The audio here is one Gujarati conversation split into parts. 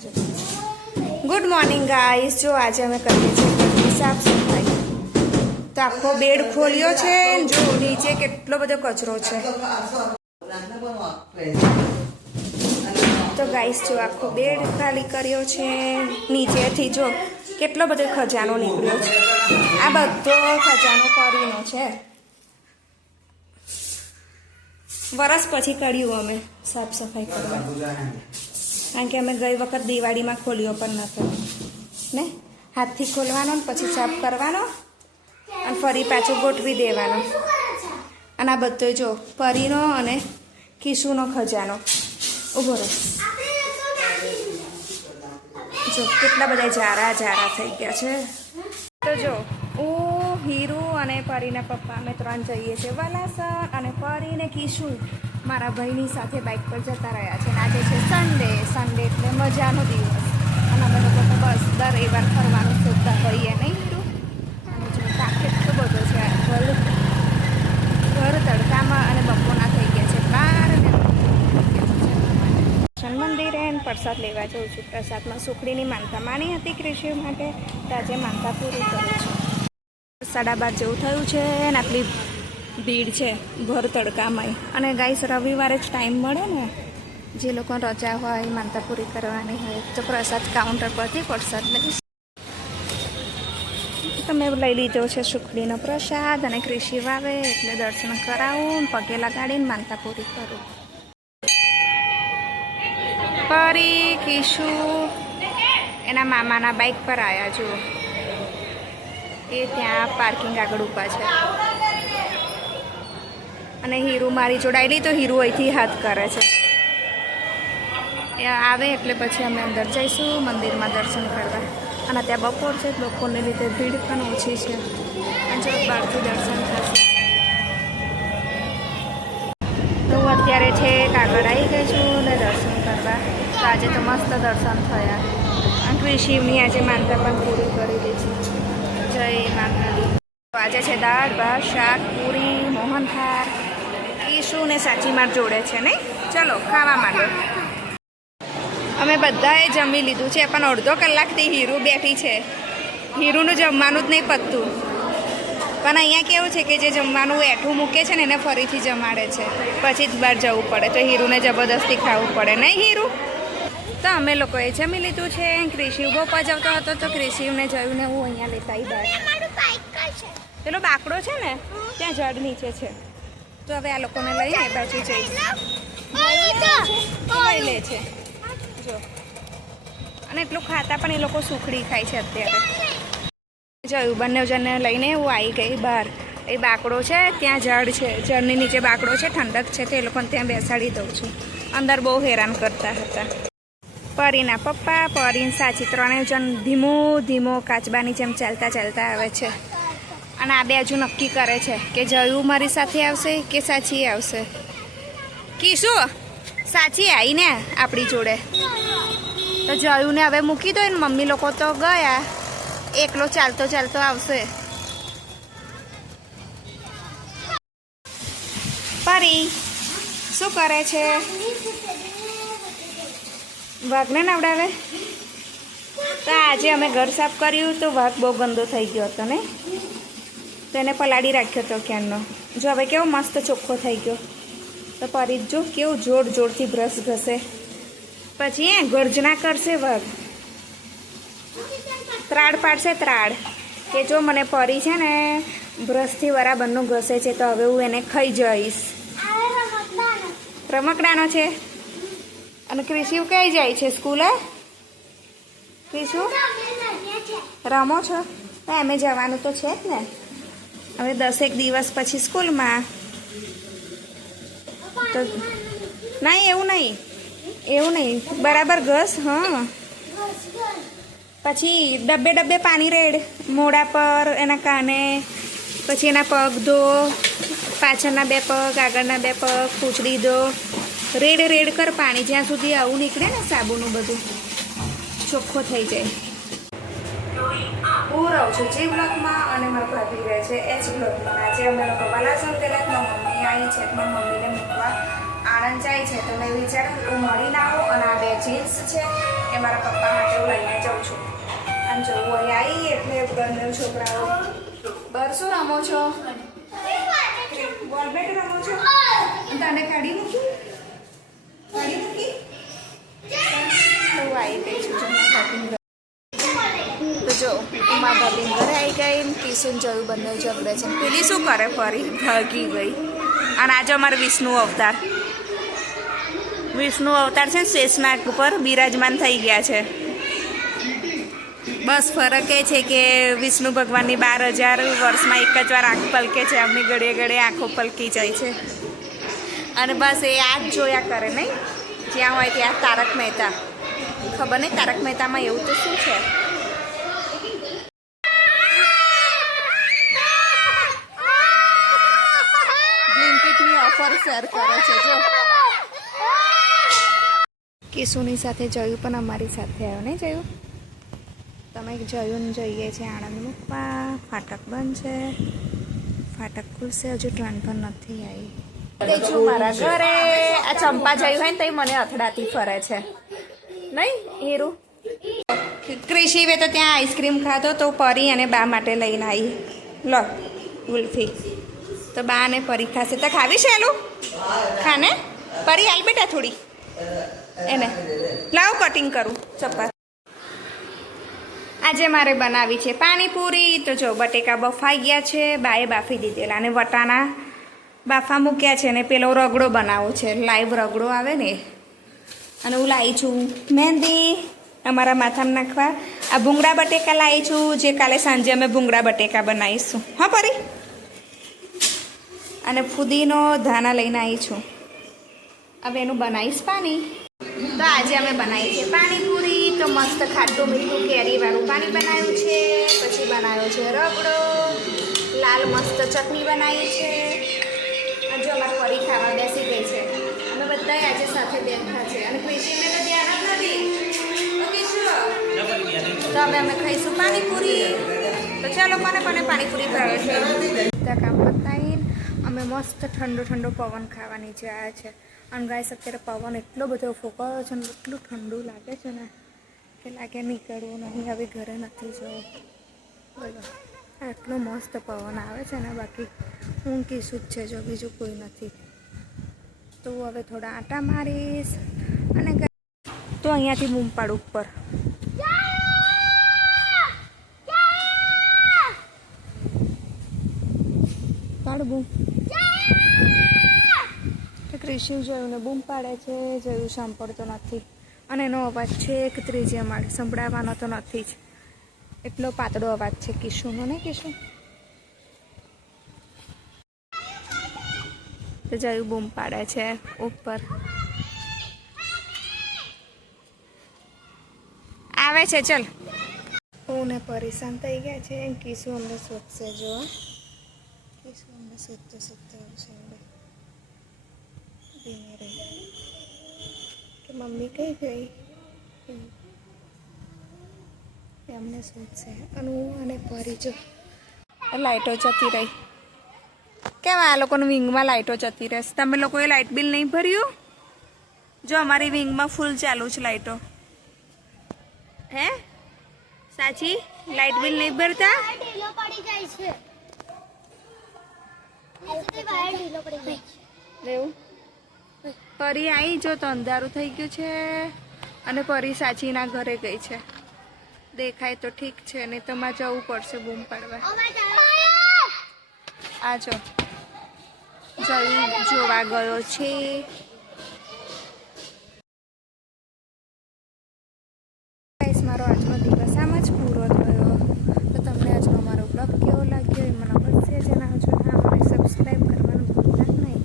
ગુડ મોર્નિંગ ગાઈસ, જો આજે અમે કરીએ છીએ ઘરની સાફ સફાઈ. તો આખો બેડ ખોલ્યો છે, જો નીચે કેટલો બધો કચરો છે. તો ગાઈસ જો આખો બેડ ખાલી કર્યો છે. નીચેથી જો કેટલો બધો ખજાનો નીકળ્યો છે. આ બધો ખજાનો પરીનો છે. વરસ પછી કર્યું અમે સાફ સફાઈ કરવા, કારણ કે અમે ગઈ વખત દિવાળીમાં ખોલ્યો પણ નહોતો ને. હાથથી ખોલવાનો ને પછી સાફ કરવાનો અને ફરી પાછું ગોઠવી દેવાનો. અને આ બધો જો પરીનો અને કિશુનો ખજાનો ઊભો રહે. જો કેટલા બધા જારા થઈ ગયા છે. તો જો હું, હીરુ અને પરીના પપ્પા અમે 3 જઈએ છીએ વલાસણ, અને પરી ને કિશુ મારા ભાઈની સાથે બાઇક પર જતા રહ્યા છે. આજે છે સન્ડે એટલે મજાનો દિવસ, અને અમે લોકો તો બસ દર રવિવાર ફરવાનું શોધતા હોઈએ નહીં હીરુ. અને જો તાપ કેટલો બધો છે. ઘર તડકામાં અને બપોરના થઈ ગયા છે 12 મંદિરે પ્રસાદ લેવા જઉં છું. પ્રસાદમાં સુખડીની માનતા માની હતી કૃષિ માટે, તો આજે માનતા પૂરી કરું છું. 12:30 જેવું થયું છે ને આટલી ભીડ છે ભર તડકામાં. અને ગાઈસ રવિવારે જ ટાઈમ મળે ને, જે લોકો રજા હોય માનતા પૂરી કરવાની હોય તો પ્રસાદ કાઉન્ટર પરથી પ્રસાદ લઈશ. તમે લઈ લીધો છે સુખડીનો પ્રસાદ, અને કૃષિ વાવે એટલે દર્શન કરાવું, પગે લગાડીને માનતા પૂરી કરું. પરી કિશુ એના મામાના બાઇક પર આવ્યા જુઓ. એ ત્યાં પાર્કિંગ આગળ ઊભા છે. અને હીરુ મારી જોડાયેલી, તો હીરુ અહીંથી હાથ કરે છે. એ આવે એટલે પછી અમે અંદર જઈશું મંદિરમાં દર્શન કરવા. અને ત્યાં બપોર છે, બપોરને લીધે ભીડ પણ ઓછી છે. અને જો બહારથી દર્શન થશે. તો હું અત્યારે છે આગળ આવી ગઈ છું ને દર્શન કરવા. તો આજે તો મસ્ત દર્શન થયા. અને કૃષિની આજે માનતા પણ પૂરી કરી દીધી. જય માતાજી. આજે છે દાળ ભાત શાક પૂરી મોહનથાળ. કિશુ ને સાચી માર જોડે છે નહીં. ચલો ખાવા માંડો. અમે બધાએ જમી લીધું છે, પણ અડધો કલાકથી હીરુ બેઠી છે. હીરુનું જમવાનું જ નહીં પતતું. પણ અહીંયા કેવું છે કે જે જમવાનું એઠું મૂકે છે ને એને ફરીથી જમાડે છે, પછી જ બહાર જવું પડે. તો હીરુને જબરદસ્તી ખાવું પડે નહીં હીરુ. તો અમે લોકોએ જમી લીધું છે. કૃષિ ઉભો પજાવતો હતો, તો કૃષિને જોયું ને હું અહીંયા લેતા આવી બહાર. પેલો બાકડો છે ને ત્યાં ઝાડ નીચે છે. તો હવે આ લોકોને લઈને પાછું જઈશ. લઈ લે છે જો. અને એટલું ખાતા પણ એ લોકો સુખડી ખાય છે અત્યારે. જોયું બંને જણને લઈને હું આવી ગઈ બહાર. એ બાકડો છે ત્યાં ઝાડ છે, ઝાડની નીચે બાકડો છે, ઠંડક છે, તો એ લોકોને ત્યાં બેસાડી દઉં છું. અંદર બહુ હેરાન કરતા હતા. પરીના પપ્પા, પરીને સાચી 3 જણ ધીમો કાચબાની જેમ ચાલતા આવે છે. અને આ બે હજુ નક્કી કરે છે કે જયું મારી સાથે આવશે કે સાચી આવશે. કિશુ સાચી આવી ને આપણી જોડે, તો જયુંને હવે મૂકી દો ને. મમ્મી લોકો તો ગયા, એકલો ચાલતો આવશે. પરી શું કરે છે? વાઘને નવડાવે. તો આજે અમે ઘર સાફ કર્યું તો વાઘ બહુ ગંદો થઈ ગયો હતો ને, તો એને પલાળી રાખ્યો હતો ક્યારનો. જો હવે કેવો મસ્ત ચોખ્ખો થઈ ગયો. તો પરી જો કેવું જોરથી બ્રશ ઘસે. પછી ગર્જના કરશે વાઘ, ત્રાડ પાડશે ત્રાડ કે જો મને પરી છે ને બ્રશથી બરાબરનું ઘસે છે, તો હવે હું એને ખાઈ જઈશ. રમકડાનો છે. અને કૃષિ કઈ જાય છે સ્કૂલે? કૃષિ રમો છો? તો એમે જવાનું તો છે જ ને. હવે 10 દિવસ પછી સ્કૂલમાં. તો નહીં એવું નહીં બરાબર ઘસ. હા, પછી ડબ્બે પાણી રેડ મોઢા પર, એના કાને, પછી એના પગ ધો, પાછળના 2 પગ, આગળના 2 પગ, પૂંછડી ધો. રેડ કર પાણી, જ્યાં સુધી આવું નીકળે ને સાબુનું બધું ચોખ્ખો થઈ જાય. હું રહું છું જી બ્લોકમાં અને મારા ભાભી રહે છે એચ બ્લોકમાં. આજે અમે લોકો વલાસણ ગયેલા, મમ્મી આવી છે. મારી મમ્મીને મૂકવા આણંદ જાય છે, તો મેં વિચાર્યું તું મળીને આવો અને આ બેગ જીન્સ છે એ મારા પપ્પા માટે હું લઈને જાઉં છું. અને જવું અહીં આવી એટલે બંને છોકરાઓ બહાર શું રમો છો? બોલ બેટ રમો છો? તને કાઢી મૂકી? કાઢી મૂકી? હું આવી ગઈ છું જમવા ભાભીને ઘરે. તો જો ઉમા ભાભીને ઘરે આવી ગઈ ને કિશુન જોયું બંને ઝઘડે છે. પેલી શું કરે ફરી ભાગી ગઈ. અને આજે અમારે વિષ્ણુ અવતાર છે શેષનાગ ઉપર બિરાજમાન થઈ ગયા છે. બસ ફરક એ છે કે વિષ્ણુ ભગવાનની 12,000 વર્ષમાં એક જ વાર આંખ પલકે છે. અમની ઘડીએ ઘડીએ આંખો પલકી જાય છે. અને બસ એ આ જ જોયા કરે નહીં, જ્યાં હોય ત્યાં તારક મહેતા. ખબર નહીં તારક મહેતામાં એવું તો શું છે. બ્લિંકિટની ઓફર શેર કરે છે જો. કિશુની સાથે જયું પણ અમારી સાથે આવ્યો નહીં જયું. તમે જયું ને જઈએ છીએ આણંદ મૂકવા. ફાટક બંધ છે, ફાટક ખુલશે. હજુ ટ્રેન પણ નથી આવી. છું મારા ઘરે. આ ચંપા જયું હોય ને તો મને અથડાતી ફરે છે નહીં હીરું. ક્રિશીવે તો ત્યાં આઈસ્ક્રીમ ખાધો તો પરી અને બા માટે લઈને આવી. લો ગુલ્ફી તો બા અને પરી ખાશે. તો ખાવી છે એલું ખાને પરી હાલ બેટા થોડી એને લાવ કટિંગ કરું ચપ્પા. આજે મારે બનાવી છે પાણીપુરી. તો જો બટેકા બફાઈ ગયા છે, બાએ બાફી દીધેલા અને વટાણા બાફા મૂક્યા છે. ને પેલો રગડો બનાવવો છે, લાઈવ રગડો આવે ને. અને હું લાવી છું મહેંદી અમારા માથામાં નાખવા. આ ભૂંગળા બટેકા લાવી છું, જે કાલે સાંજે અમે ભૂંગળા બટેકા બનાવીશું. હા પરી. અને ફુદીનો ધાના લઈને આવી છું. હવે એનું બનાવીશ પાણી. તો આજે અમે બનાવી છે પાણીપુરી. તો મસ્ત ખાટું મીઠું કેરીવાળું પાણી બનાવ્યું છે. પછી બનાવ્યો છે રગડો, લાલ મસ્ત ચટણી બનાવી છે. અને જો અમારે ફરી ખાવા બેસી ગઈ છે. અમે બધા આજે સાથે બેઠા છે. અને કૃષિને તો ધ્યાન જ નથી. તો અમે ખાઈશું પાણીપુરી. તો ચાલો કોને પાણીપુરી ભાવે છે. કામ પતાવીને અમે મસ્ત ઠંડો ઠંડો પવન ખાવાની જે આવ્યા છે. અને ગાઈસ અત્યારે પવન એટલો બધો ફૂંકાયો છે ને એટલું ઠંડુ લાગે છે ને કે લાગે નીકળવું નહીં, હવે ઘરે નથી જવું. બોલો એટલો મસ્ત પવન આવે છે ને. બાકી હું કીશું જ છે જો, બીજું કોઈ નથી. તો હવે થોડા આટા મારીશ અને તો અહીંયાથી બૂમ પાડ ઉપર. પાડ બૂમ. ક્રિશિવ જોયું ને બૂમ પાડે છે, જોયું સાંભળતો નથી. અને એનો અવાજ છે કે ત્રીજે માળે સંભળાવવાનો તો નથી જ. એટલો પાતળો અવાજ છે કિશુનો ને કિશુ. તો જોયું બૂમ પાડે છે ઉપર. આવે છે ચલ. હું ને પરેશાન થઈ ગયા છે. કિશુ અમને શોધશે જો. કિશુ અમને શોધતો આવશે. કે મમ્મી કઈ ગઈ એમને શોધશે. અને હું અને પરી જો લાઇટો જતી રહી. કેમ આ લોકોનું વિંગમાં લાઇટો જતી રહેશે? તમે લોકોએ લાઇટ બિલ નહીં ભર્યું? જો અમારી વિંગમાં ફૂલ ચાલુ છે લાઇટો. હે સાચી લાઇટ બિલ નહીં ભરતા? એવું પરી આવી જો તો અંધારું થઈ ગયું છે. અને પરી સાચીના ઘરે ગઈ છે. દેખાય તો ઠીક છે, નહીં તો માં જવું પડશે બૂમ પાડવા. આ જો જયું જોવા ગયો છે. મારો આજનો દિવસ આમ જ પૂરો થયો. તો તમને આજનો મારો બ્લોગ કેવો લાગ્યો એ મને અવશ્ય જણાવજો. હા મને સબસ્ક્રાઈબ કરવાનું ભૂલતા નહીં.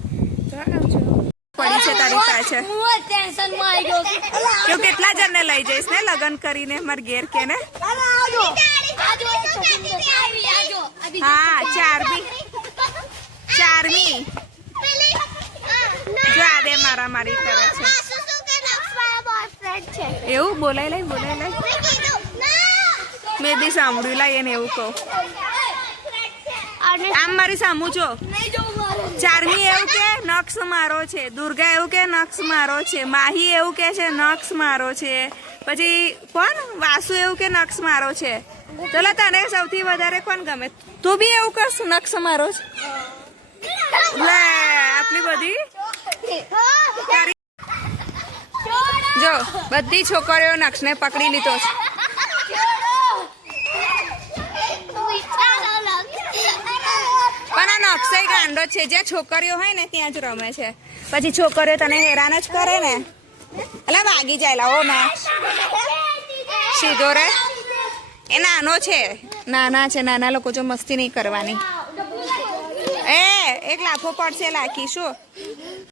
તો આવજો. પડી છે તારી પાસે તો કેટલા જણને લઈ જઈશ ને લગ્ન કરીને માર ઘેર કે ને? હા ચારમી જો આ બે મારા મારી કરે છે. એવું બોલાય લઈ મેં બી સાંભળ્યું લાય એને એવું કહું. આમ મારી સામું જો ચારમી એવું કે નક્ષ મારો છે, દુર્ગા એવું કે નક્ષ મારો છે, માહી એવું કે છે નક્ષ મારો છે, પછી કોણ વાસુ એવું કે નક્ષ મારો છે. ચલો તને સૌથી વધારે કોણ ગમે? તું બી એવું કર નક્ષ મારો છે. લે આટલી બધી જો બધી છોકરીઓ નક્ષને પકડી લીધો છે. પણ આ નક્ષય ગાંડો છે, જ્યાં છોકરીઓ હોય ને ત્યાં જ રમે છે. પછી છોકરીઓ તને હેરાન જ કરે ને, એટલે ભાગી જાય. લાવો નક્ષ સીધો રે. એ નાનો છે, નાના છે, નાના લોકો જો મસ્તી નહીં કરવાની. એક લાફો પડશે લાખી શું